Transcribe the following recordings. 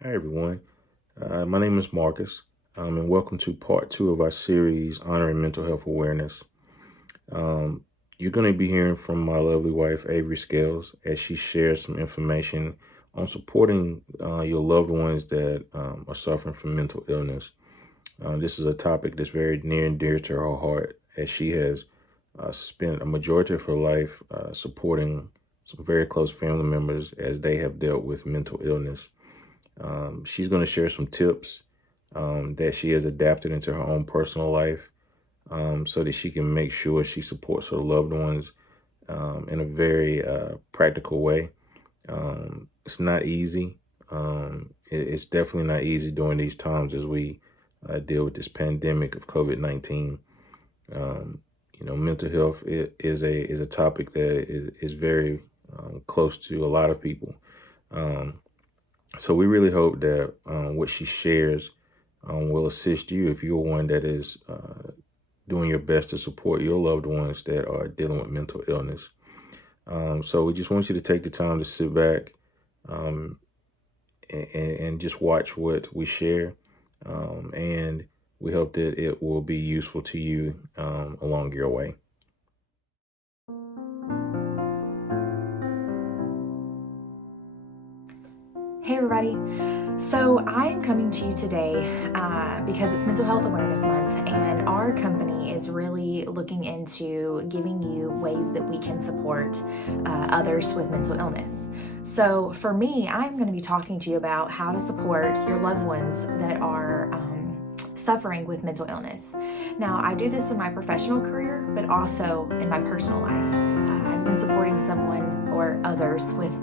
Hi, everyone. My name is Marcus, and welcome to part two of our series, Honoring Mental Health Awareness. You're going to be hearing from my lovely wife, EevanScalez, as she shares some information on supporting your loved ones that are suffering from mental illness. This is a topic that's very near and dear to her heart, as she has spent a majority of her life supporting some very close family members as they have dealt with mental illness. She's going to share some tips that she has adapted into her own personal life so that she can make sure she supports her loved ones in a very practical way. It's not easy. It's definitely not easy during these times as we deal with this pandemic of COVID-19. Mental health is a topic that is very close to a lot of people. So we really hope that what she shares will assist you if you're one that is doing your best to support your loved ones that are dealing with mental illness. So we just want you to take the time to sit back and just watch what we share. And we hope that it will be useful to you along your way. Hey everybody. So I am coming to you today because it's Mental Health Awareness Month, and our company is really looking into giving you ways that we can support others with mental illness. So for me, I'm going to be talking to you about how to support your loved ones that are suffering with mental illness. Now, I do this in my professional career, but also in my personal life. I've been supporting someone or others with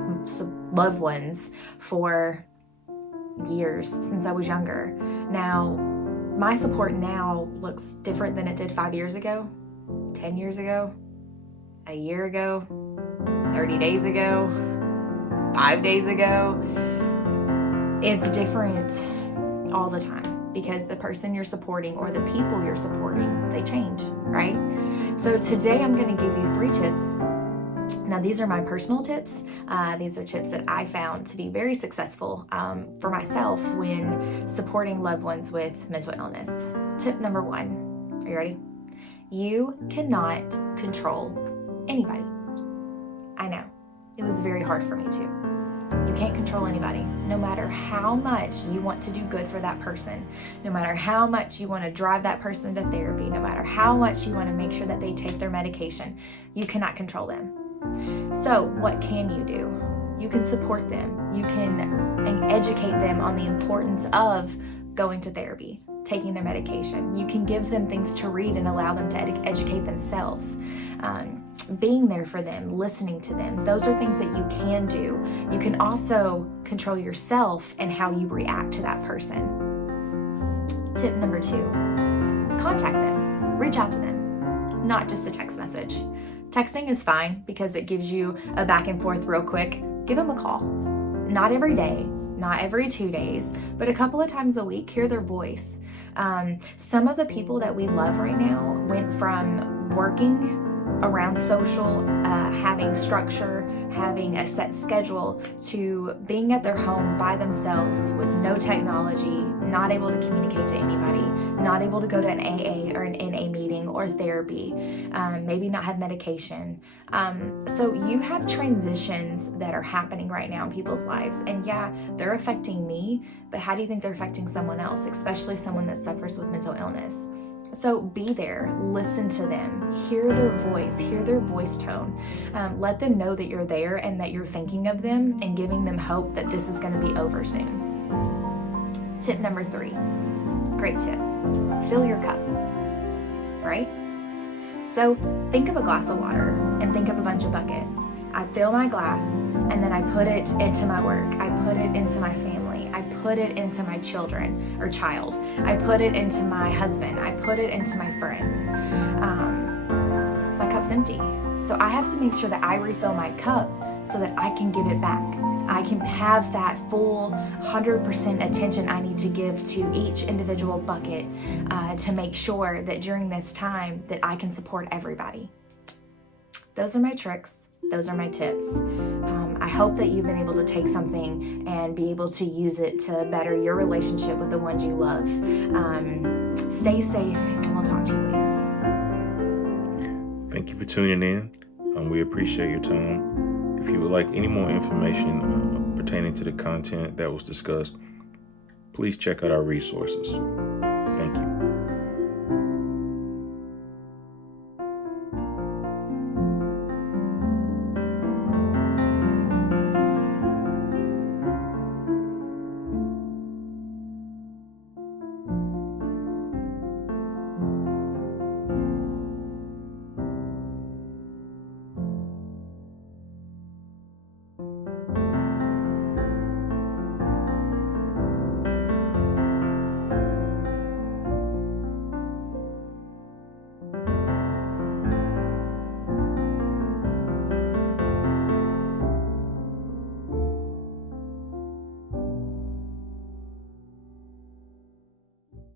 loved ones for years since I was younger. Now, my support now looks different than it did 5 years ago, 10 years ago, a year ago, 30 days ago, 5 days ago. It's different all the time because the person you're supporting or the people you're supporting, they change, right? So today I'm going to give you 3 tips. Now, these are my personal tips. These are tips that I found to be very successful for myself when supporting loved ones with mental illness. Tip number 1, are you ready? You cannot control anybody. I know, it was very hard for me too. You can't control anybody, no matter how much you want to do good for that person, no matter how much you want to drive that person to therapy, no matter how much you want to make sure that they take their medication, you cannot control them. So what can you do? You can support them. You can educate them on the importance of going to therapy, taking their medication. You can give them things to read and allow them to educate themselves. Being there for them, listening to them. Those are things that you can do. You can also control yourself and how you react to that person. Tip number 2, contact them. Reach out to them, not just a text message. Texting is fine because it gives you a back and forth real quick. Give them a call. Not every day, not every 2 days, but a couple of times a week. Hear their voice. Some of the people that we love right now went from working around social, having structure, having a set schedule, to being at their home by themselves with no technology, not able to communicate to anybody, not able to go to an AA or an NA meeting or therapy, maybe not have medication. So you have transitions that are happening right now in people's lives, and yeah, they're affecting me, but how do you think they're affecting someone else, especially someone that suffers with mental illness? So be there, listen to them, hear their voice tone. Let them know that you're there and that you're thinking of them and giving them hope that this is going to be over soon. Tip number 3, great tip, fill your cup, right? So think of a glass of water and think of a bunch of buckets. I fill my glass and then I put it into my work. I put it into my family. I put it into my children or child. I put it into my husband. I put it into my friends. My cup's empty. So I have to make sure that I refill my cup so that I can give it back. I can have that full 100% attention I need to give to each individual bucket to make sure that during this time that I can support everybody. Those are my tricks. Those are my tips. I hope that you've been able to take something and be able to use it to better your relationship with the ones you love. Stay safe, and we'll talk to you later. Thank you for tuning in. We appreciate your time. If you would like any more information pertaining to the content that was discussed, please check out our resources.